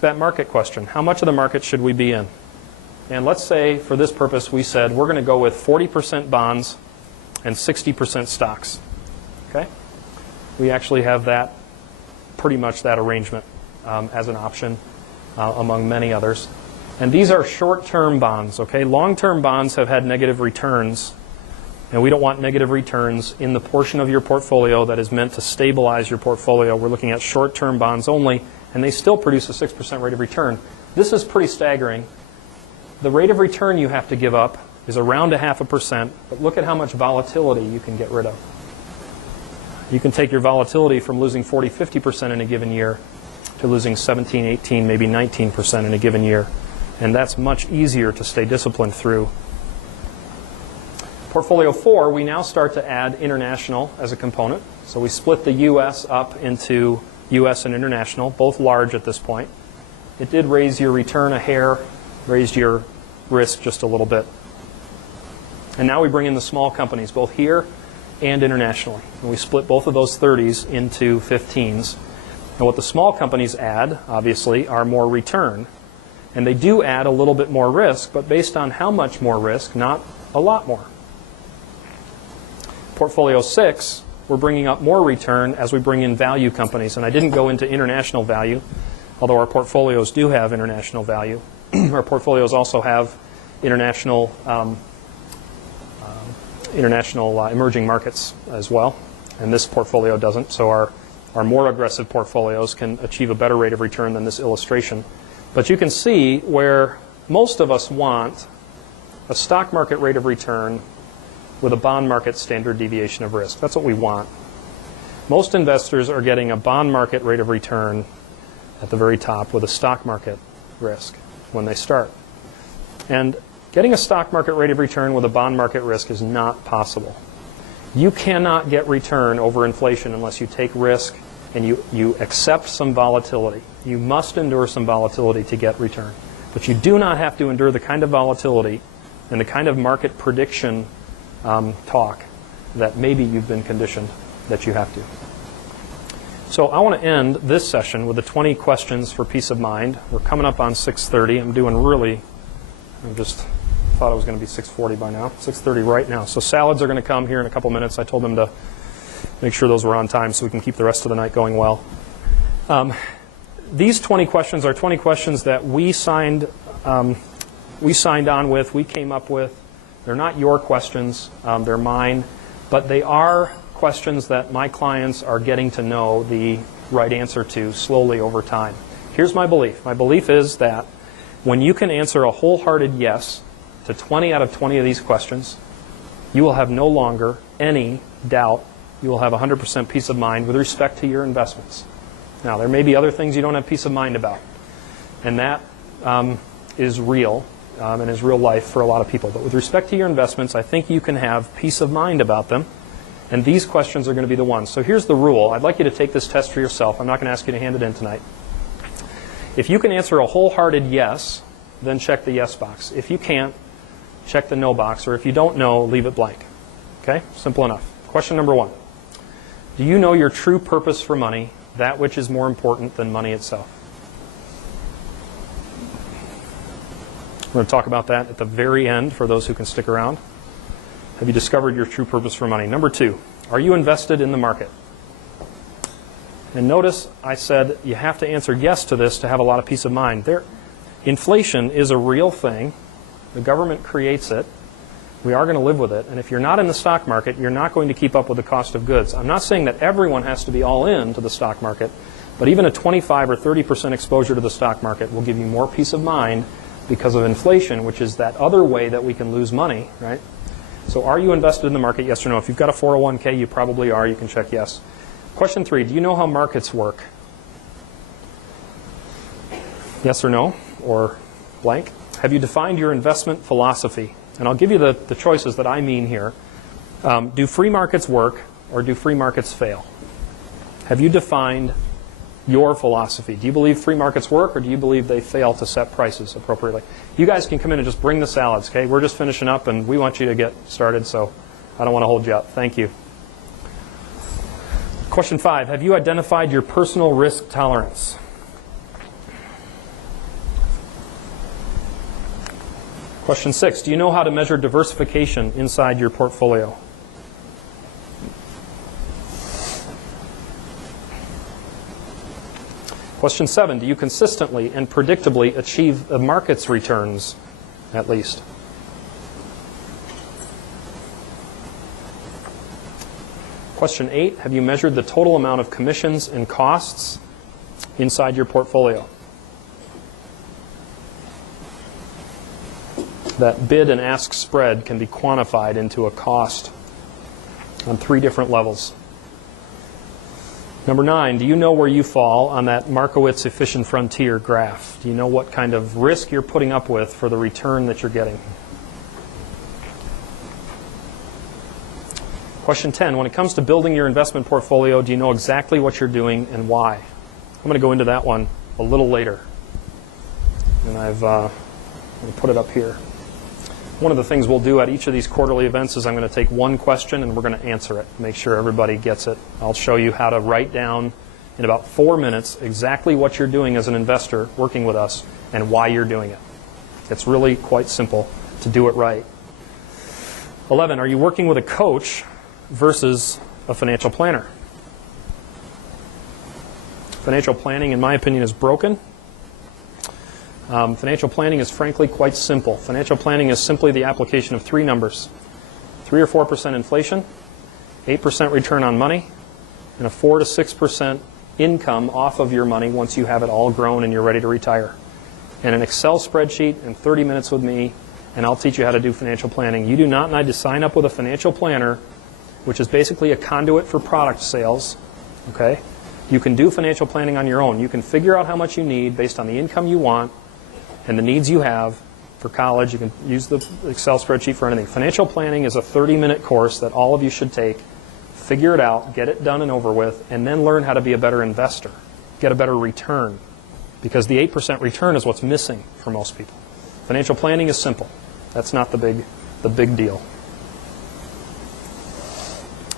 that market question. How much of the market should we be in? And let's say, for this purpose, we said we're going to go with 40% bonds and 60% stocks. Okay? We actually have that, pretty much that arrangement as an option among many others. And these are short-term bonds. Okay? Long-term bonds have had negative returns, and we don't want negative returns in the portion of your portfolio that is meant to stabilize your portfolio. We're looking at short-term bonds only, and they still produce a 6% rate of return. This is pretty staggering. The rate of return you have to give up is around 0.5%, but look at how much volatility you can get rid of. You can take your volatility from losing 40, 50% in a given year to losing 17, 18, maybe 19% in a given year. And that's much easier to stay disciplined through. Portfolio 4, we now start to add international as a component. So we split the U.S. up into U.S. and international, both large at this point. It did raise your return a hair, raised your risk just a little bit. And now we bring in the small companies, both here and internationally. And we split both of those 30s into 15s. And what the small companies add, obviously, are more return. And they do add a little bit more risk, but based on how much more risk, not a lot more. Portfolio 6, we're bringing up more return as we bring in value companies. And I didn't go into international value, although our portfolios do have international value. Our portfolios also have international emerging markets as well. And this portfolio doesn't. So our more aggressive portfolios can achieve a better rate of return than this illustration. But you can see where most of us want a stock market rate of return with a bond market standard deviation of risk. That's what we want. Most investors are getting a bond market rate of return at the very top with a stock market risk when they start. And getting a stock market rate of return with a bond market risk is not possible. You cannot get return over inflation unless you take risk and you accept some volatility. You must endure some volatility to get return. But you do not have to endure the kind of volatility and the kind of market prediction talk that maybe you've been conditioned that you have to. So I want to end this session with the 20 questions for peace of mind. We're coming up on 6:30. I just thought it was going to be 6:40 by now. 6:30 right now. So salads are going to come here in a couple minutes. I told them to make sure those were on time so we can keep the rest of the night going well. These 20 questions are 20 questions that we signed on with, we came up with. They're not your questions, they're mine, but they are questions that my clients are getting to know the right answer to slowly over time. Here's my belief. My belief is that when you can answer a wholehearted yes to 20 out of 20 of these questions, you will have no longer any doubt. You will have 100% peace of mind with respect to your investments. Now, there may be other things you don't have peace of mind about, and that is real. And is real life for a lot of people. But with respect to your investments, I think you can have peace of mind about them. And these questions are going to be the ones. So here's the rule. I'd like you to take this test for yourself. I'm not going to ask you to hand it in tonight. If you can answer a wholehearted yes, then check the yes box. If you can't, check the no box. Or if you don't know, leave it blank. Okay? Simple enough. Question number 1. Do you know your true purpose for money, that which is more important than money itself? We're going to talk about that at the very end for those who can stick around. Have you discovered your true purpose for money? Number 2, are you invested in the market? And notice I said you have to answer yes to this to have a lot of peace of mind. Inflation is a real thing. The government creates it. We are going to live with it. And if you're not in the stock market, you're not going to keep up with the cost of goods. I'm not saying that everyone has to be all in to the stock market, but even a 25 or 30% exposure to the stock market will give you more peace of mind because of inflation, which is that other way that we can lose money, right? So are you invested in the market, yes or no? If you've got a 401k, you probably are. You can check yes. Question 3, do you know how markets work? Yes or no, or blank. Have you defined your investment philosophy? And I'll give you the choices that I mean here. Do free markets work, or do free markets fail? Have you defined your philosophy? Do you believe free markets work, or do you believe they fail to set prices appropriately? You guys can come in and just bring the salads, okay? We're just finishing up, and we want you to get started, so I don't want to hold you up. Thank you. Question 5, have you identified your personal risk tolerance? Question 6, do you know how to measure diversification inside your portfolio? Question 7, do you consistently and predictably achieve the market's returns, at least? Question 8, have you measured the total amount of commissions and costs inside your portfolio? That bid and ask spread can be quantified into a cost on 3 different levels. Number 9, do you know where you fall on that Markowitz efficient frontier graph? Do you know what kind of risk you're putting up with for the return that you're getting? Question 10, when it comes to building your investment portfolio, do you know exactly what you're doing and why? I'm going to go into that one a little later. And I'm going to put it up here. One of the things we'll do at each of these quarterly events is I'm going to take one question and we're going to answer it, make sure everybody gets it. I'll show you how to write down in about 4 minutes exactly what you're doing as an investor working with us and why you're doing it. It's really quite simple to do it right. 11, are you working with a coach versus a financial planner? Financial planning, in my opinion, is broken. Financial planning is frankly quite simple. Financial planning is simply the application of 3 numbers. 3 or 4% inflation, 8% return on money, and a 4 to 6% income off of your money once you have it all grown and you're ready to retire. And an Excel spreadsheet and 30 minutes with me, and I'll teach you how to do financial planning. You do not need to sign up with a financial planner, which is basically a conduit for product sales. Okay? You can do financial planning on your own. You can figure out how much you need based on the income you want and the needs you have for college. You can use the Excel spreadsheet for anything. Financial planning is a 30-minute course that all of you should take. Figure it out, get it done and over with, and then learn how to be a better investor. Get a better return. Because the 8% return is what's missing for most people. Financial planning is simple. That's not the big deal.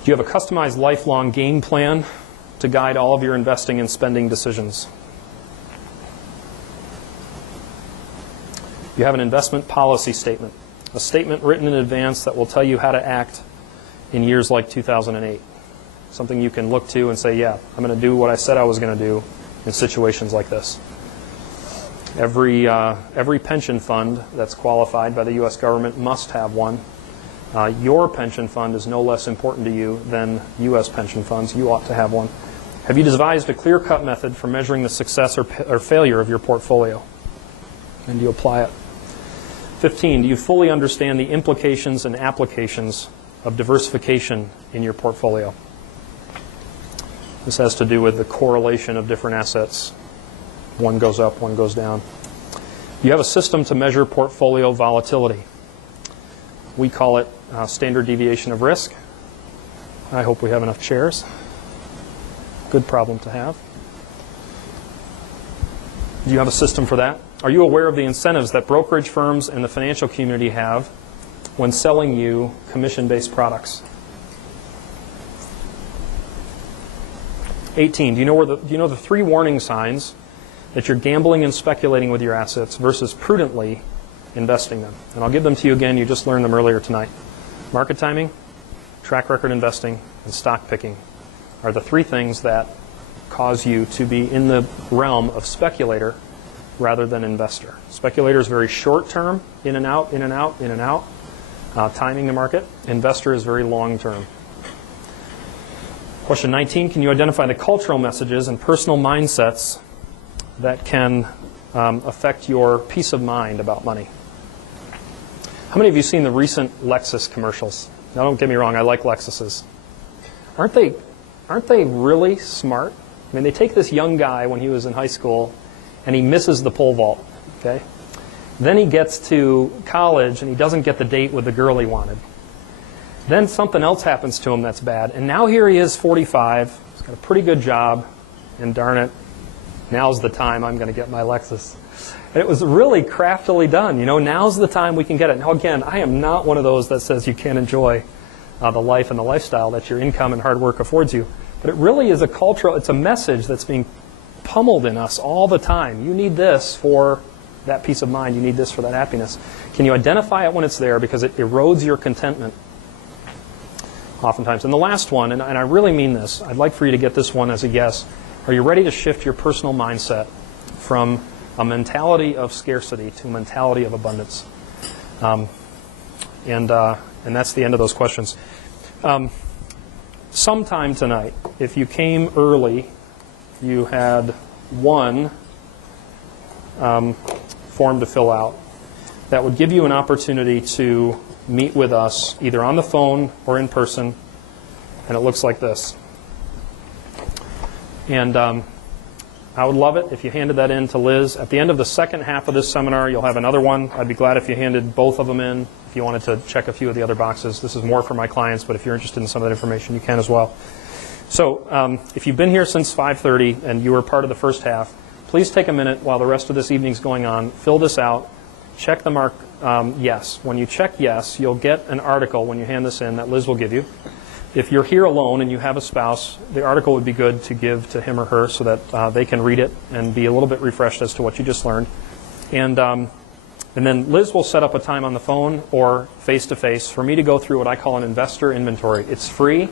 Do you have a customized lifelong game plan to guide all of your investing and spending decisions? You have an investment policy statement, a statement written in advance that will tell you how to act in years like 2008. Something you can look to and say, yeah, I'm going to do what I said I was going to do in situations like this. Every pension fund that's qualified by the U.S. government must have one. Your pension fund is no less important to you than U.S. pension funds. You ought to have one. Have you devised a clear-cut method for measuring the success or failure of your portfolio? And do you apply it? 15, do you fully understand the implications and applications of diversification in your portfolio? This has to do with the correlation of different assets. One goes up, one goes down. You have a system to measure portfolio volatility. We call it standard deviation of risk. I hope we have enough chairs. Good problem to have. Do you have a system for that? Are you aware of the incentives that brokerage firms and the financial community have when selling you commission-based products? 18, do you know the 3 warning signs that you're gambling and speculating with your assets versus prudently investing them? And I'll give them to you again. You just learned them earlier tonight. Market timing, track record investing, and stock picking are the 3 things that cause you to be in the realm of speculator rather than investor. Speculator is very short term, in and out, in and out, in and out, timing the market. Investor is very long term. Question 19, can you identify the cultural messages and personal mindsets that can affect your peace of mind about money? How many of you seen the recent Lexus commercials? Now don't get me wrong, I like Lexuses. Aren't they really smart? I mean, they take this young guy when he was in high school and he misses the pole vault, okay? Then he gets to college and he doesn't get the date with the girl he wanted. Then something else happens to him that's bad, and now here he is, 45, he's got a pretty good job, and darn it, now's the time I'm going to get my Lexus. And it was really craftily done. You know, now's the time we can get it. Now again, I am not one of those that says you can't enjoy the life and the lifestyle that your income and hard work affords you. But it really is it's a message that's being pummeled in us all the time. You need this for that peace of mind. You need this for that happiness. Can you identify it when it's there? Because it erodes your contentment oftentimes. And the last one, and I really mean this, I'd like for you to get this one as a yes. Are you ready to shift your personal mindset from a mentality of scarcity to a mentality of abundance? And that's the end of those questions. Sometime tonight, if you came early, you had one form to fill out that would give you an opportunity to meet with us either on the phone or in person, and it looks like this. And I would love it if you handed that in to Liz. At the end of the second half of this seminar, you'll have another one. I'd be glad if you handed both of them in. If you wanted to check a few of the other boxes, this is more for my clients, but if you're interested in some of that information, you can as well. So if you've been here since 5:30 and you were part of the first half, please take a minute while the rest of this evening's going on, fill this out, check the mark yes. When you check yes, you'll get an article when you hand this in that Liz will give you. If you're here alone and you have a spouse, the article would be good to give to him or her so that they can read it and be a little bit refreshed as to what you just learned. And then Liz will set up a time on the phone or face-to-face for me to go through what I call an investor inventory. It's free.